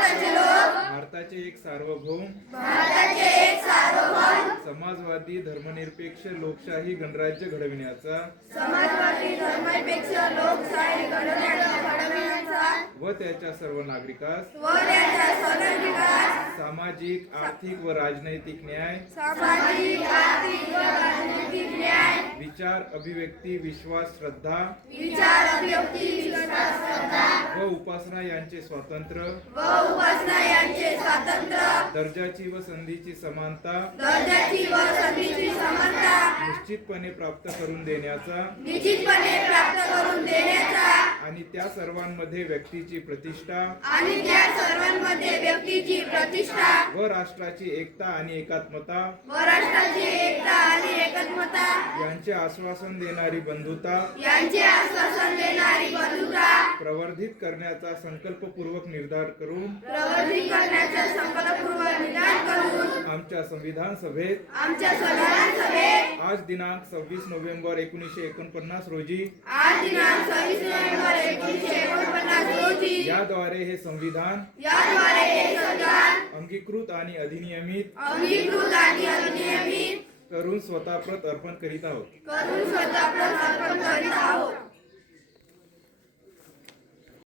भारताचे एक सार्वभौम समाजवादी धर्मनिरपेक्ष लोकशाही गणराज्य घडविण्याचा व त्याच्या सर्व नागरिकास सामाजिक आर्थिक व राजनैतिक न्याय विचार अभिव्यक्ती विश्वास श्रद्धा व उपासना यांचे स्वातंत्र्य दर्जाची व संधीची समानता निश्चितपणे प्राप्त करून देण्याचा आणि त्या सर्वांमध्ये व्यक्तीची प्रतिष्ठा व राष्ट्राची एकता आणि एकात्मता यांचे आश्वासन देणारी बंधुता प्रवर्धित करण्याचा संकल्पपूर्वक निर्धार करून आमच्या संविधान सभेत आज दिनांक 26 नोव्हेंबर 1949 रोजी याद्वारे हे संविधान अंगीकृत आणि अधिनियमित करून स्वतःप्रत अर्पण करीत आहोत.